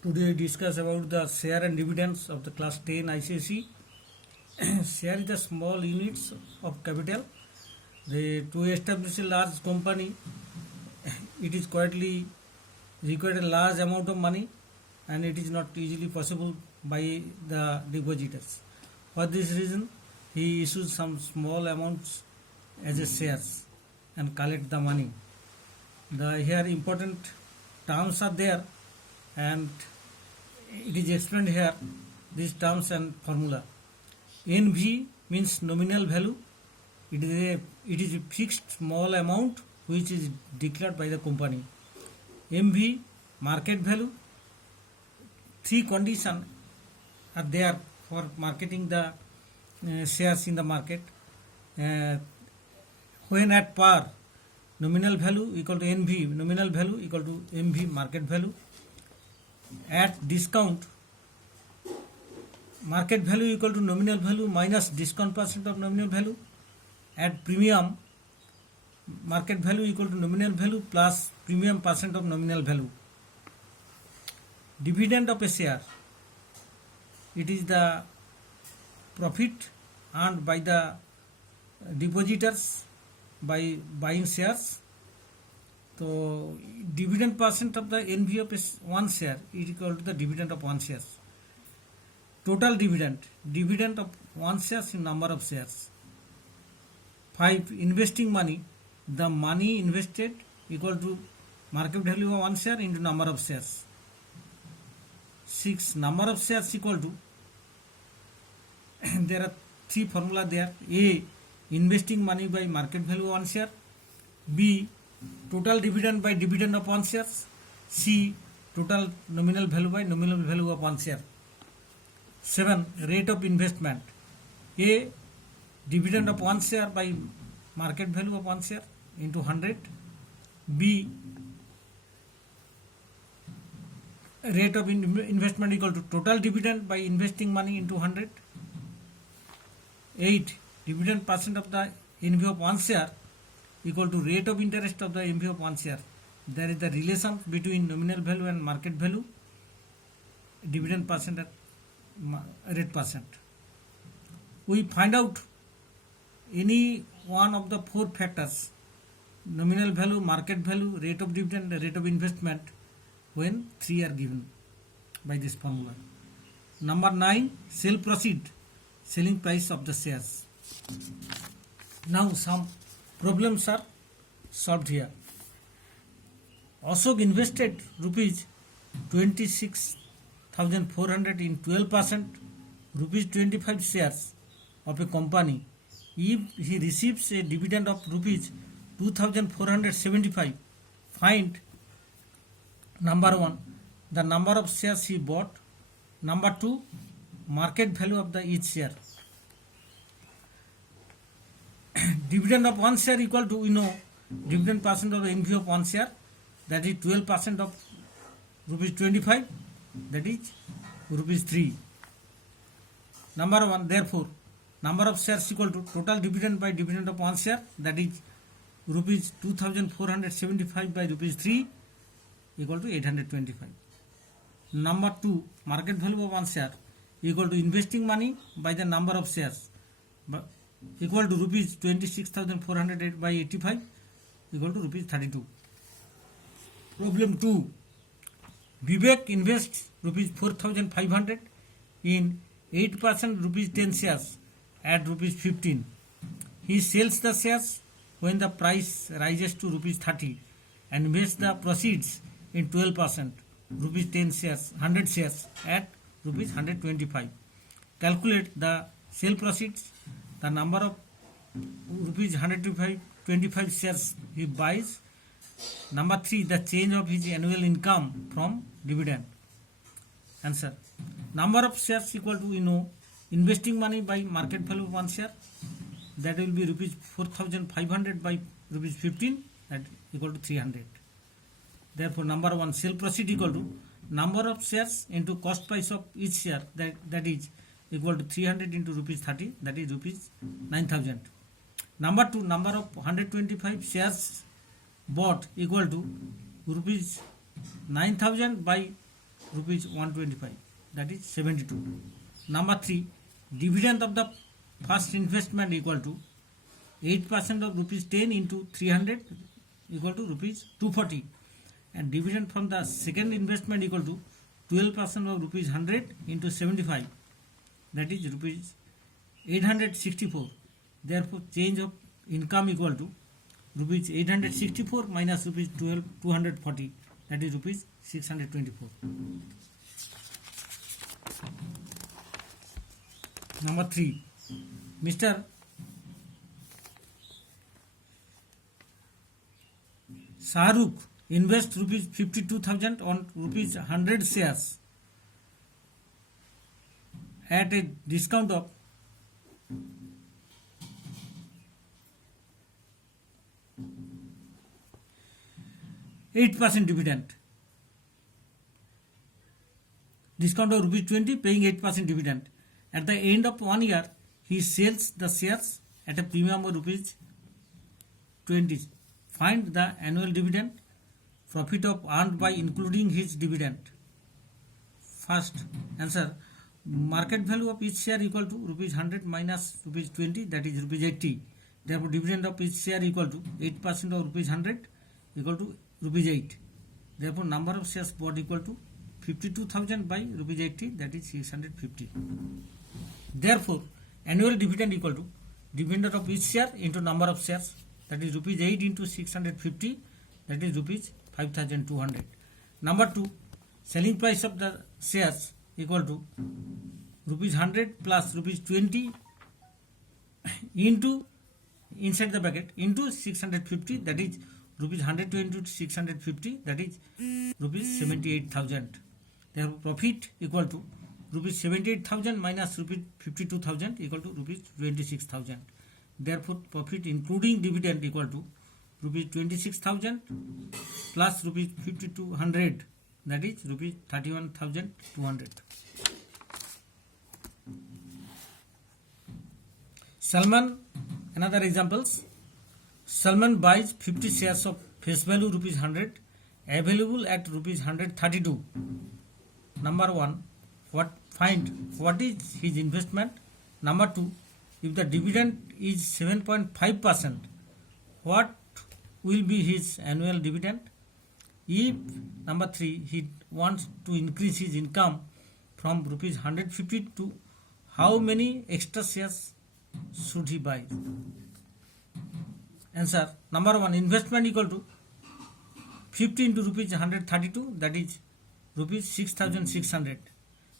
Today we discuss about the share and dividends of the class 10 ICSE. Share is the small units of capital. To establish a large company, it is quietly required a large amount of money, and it is not easily possible by the depositors. For this reason, he issues some small amounts as a shares and collect the money. The here important terms are there, and it is explained here, these terms and formula. NV means nominal value. It is a fixed small amount which is declared by the company. MV, market value. Three conditions are there for marketing the shares in the market. When at par, nominal value equal to NV, nominal value equal to MV, market value. At discount, market value equal to nominal value minus discount percent of nominal value. At premium, market value equal to nominal value plus premium percent of nominal value. Dividend of a share, it is the profit earned by the depositors by buying shares. So dividend percent of the NV of one share is equal to the dividend of one share. Total dividend, dividend of one share in number of shares. 5. Investing money, the money invested equal to market value of one share into number of shares. 6. Number of shares equal to, there are three formula there. A. Investing money by market value of one share. B. Total dividend by dividend of one share. C. Total nominal value by nominal value of one share. 7. Rate of investment. A. Dividend of one share by market value of one share into 100. B. Rate of investment equal to total dividend by investing money into 100. 8. Dividend percent of the NV of one share equal to rate of interest of the NV of one share. There is the relation between nominal value and market value, dividend percent and rate percent. We find out any one of the four factors, nominal value, market value, rate of dividend, rate of investment, when three are given by this formula. Number 9, sale proceed, selling price of the shares. Now some problems are solved here. Ashok invested rupees 26,400 in 12% rupees 25 shares of a company. If he receives a dividend of rupees 2,475, find number 1, the number of shares he bought. Number 2, market value of the each share. Dividend of one share equal to, we know, dividend percent of the NV of one share, that is 12% of rupees 25, that is rupees 3. Number 1, therefore, number of shares equal to total dividend by dividend of one share, that is rupees 2,475 by rupees 3 equal to 825. Number 2, market value of one share equal to investing money by the number of shares, equal to rupees 26,408 by 85 equal to rupees 32. Problem 2. Vivek invests rupees 4,500 in 8% rupees 10 shares at rupees 15. He sells the shares when the price rises to rupees 30 and invests the proceeds in 12% rupees 10 shares, 100 shares at rupees 125. Calculate the sale proceeds, the number of rupees 125 shares he buys. Number 3, the change of his annual income from dividend. Answer. Number of shares equal to, we know, investing money by market value of one share, that will be rupees 4,500 by rupees 15, that equal to 300. Therefore, number 1, sale proceed equal to number of shares into cost price of each share, that is equal to 300 into rupees 30, that is rupees 9,000. Number 2, number of 125 shares bought equal to rupees 9,000 by rupees 125, that is 72. Number 3, dividend of the first investment equal to 8% of rupees 10 into 300 equal to rupees 240, and dividend from the second investment equal to 12% of rupees 100 into 75, that is rupees 864. Therefore, change of income equal to rupees 864 minus rupees 240, that is rupees 624. Number 3, Mr. Shahrukh invest rupees 52,000 on rupees 100 shares at a discount of 8% dividend. Discount of rupees 20, paying 8% dividend. At the end of 1 year, he sells the shares at a premium of rupees 20. Find the annual dividend, profit of earned by including his dividend. First answer, market value of each share equal to rupees 100 minus rupees 20, that is rupees 80. Therefore, dividend of each share equal to 8% of rupees 100 equal to rupees 8. Therefore, number of shares bought equal to 52,000 by rupees 80, that is 650. Therefore, annual dividend equal to dividend of each share into number of shares, that is rupees 8 into 650, that is rupees 5,200. Number 2, selling price of the shares equal to rupees 100 plus rupees 20 into inside the bracket into 650, that is rupees 100 into 650, that is rupees 78,000. Therefore, profit equal to rupees 78,000 minus rupees 52,000 equal to rupees 26,000. Therefore, profit including dividend equal to rupees 26,000 plus rupees 5,200, that is rupees 31,200. Salman, another examples. Salman buys 50 shares of face value rupees 100, available at rupees 132. Number 1, find what is his investment. Number 2, if the dividend is 7.5%, what will be his annual dividend? If number 3, he wants to increase his income from rupees 150 to how many extra shares should he buy? Answer, number 1, investment equal to 50 into rupees 132, that is rupees 6,600.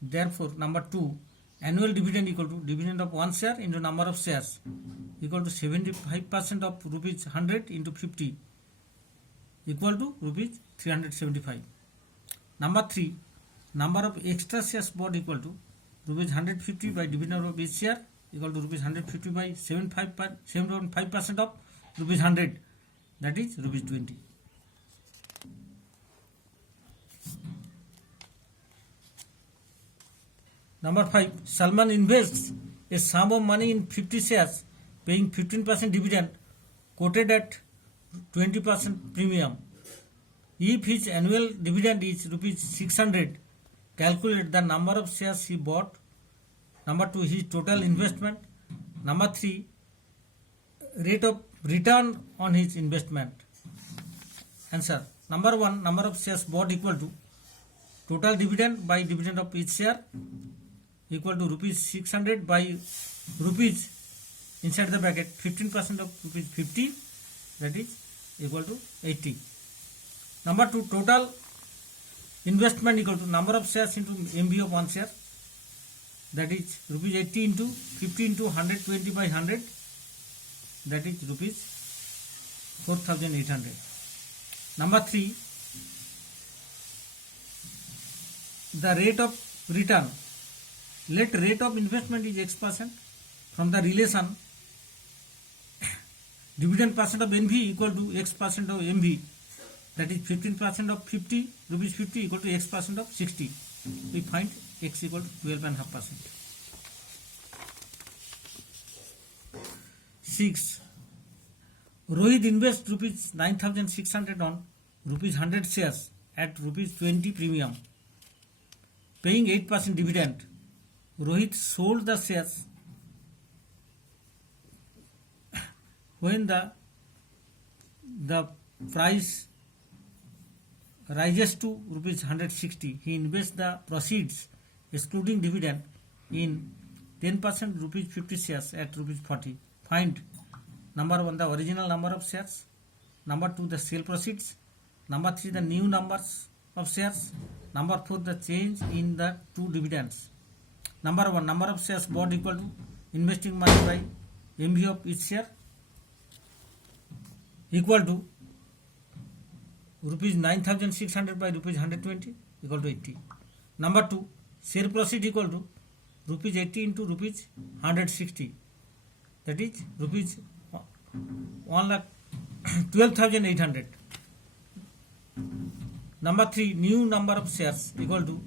Therefore, number 2, annual dividend equal to dividend of 1 share into number of shares equal to 75% of rupees 100 into 50 equal to rupees 375. Number 3, number of extra shares bought equal to rupees 150 by dividend of each share equal to rupees 150 by 7.5% of rupees 100, that is rupees 20. Number 5, Salman invests a sum of money in 50 shares, paying 15% dividend, quoted at 20% premium. If his annual dividend is rupees 600, calculate the number of shares he bought. Number 2, his total investment. Number 3, rate of return on his investment. Answer, number 1, number of shares bought equal to total dividend by dividend of each share equal to rupees 600 by rupees inside the bracket 15% of rupees 50, that is equal to 80. Number 2, total investment equal to number of shares into MB of 1 share, that is rupees 80 into 50 into 120 by 100, that is rupees 4,800. Number 3, the rate of return. Let rate of investment is X% from the relation dividend percent of NV equal to X% of MV, that is 15% of 50 rupees 50 equal to X% of 60. We find X equal to 12.5%. 6. Rohit invests rupees 9,600 on rupees 100 shares at rupees 20 premium. paying 8% dividend, Rohit sold the shares when the price rises to rupees 160. He invests the proceeds excluding dividend in 10% rupees 50 shares at rupees 40. Find number 1 the original number of shares, number 2 the sale proceeds, number 3 the new numbers of shares, number 4 the change in the two dividends. Number 1 number of shares bought equal to investing money by MV of each share equal to rupees 9600 by rupees 120 equal to 80. Number 2 share proceed equal to rupees 80 into rupees 160, that is rupees 1,12,800. Number 3 new number of shares equal to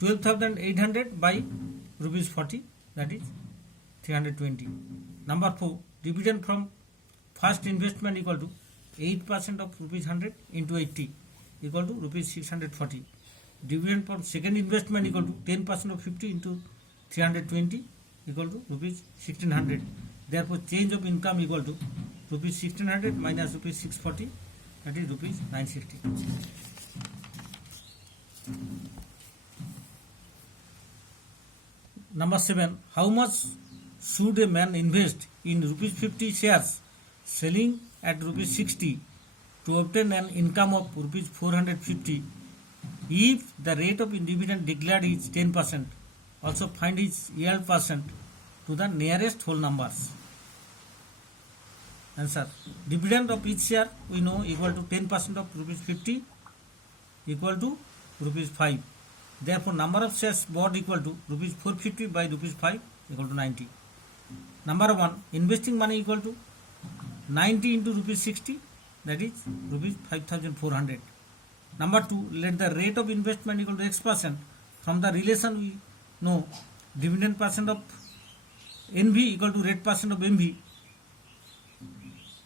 12,800 by rupees 40, that is 320. Number 4 dividend from first investment equal to 8% of rupees 100 into 80 equal to rupees 640. Dividend from second investment equal to 10% of 50 into 320 equal to rupees 1600. Therefore change of income equal to rupees 1600 minus rupees 640, that is rupees 960. Number 7 how much should a man invest in rupees 50 shares selling at rupees 60 to obtain an income of rupees 450 if the rate of dividend declared is 10%? Also find its yield percent to the nearest whole numbers. Answer: dividend of each share we know equal to 10% of rupees 50 equal to rupees 5. Therefore number of shares bought equal to rupees 450 by rupees 5 equal to 90. Number 1 investing money equal to 90 into rupees 60, that is rupees 5400. Number 2 let the rate of investment equal to x%. From the relation we know dividend percent of NV equal to rate percent of MV,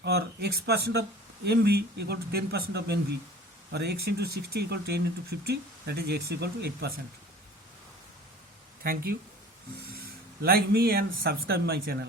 or x% of MV equal to 10% of NV, or x into 60 equal to 10 into 50, that is x equal to 8%. Thank you. Like me and subscribe my channel.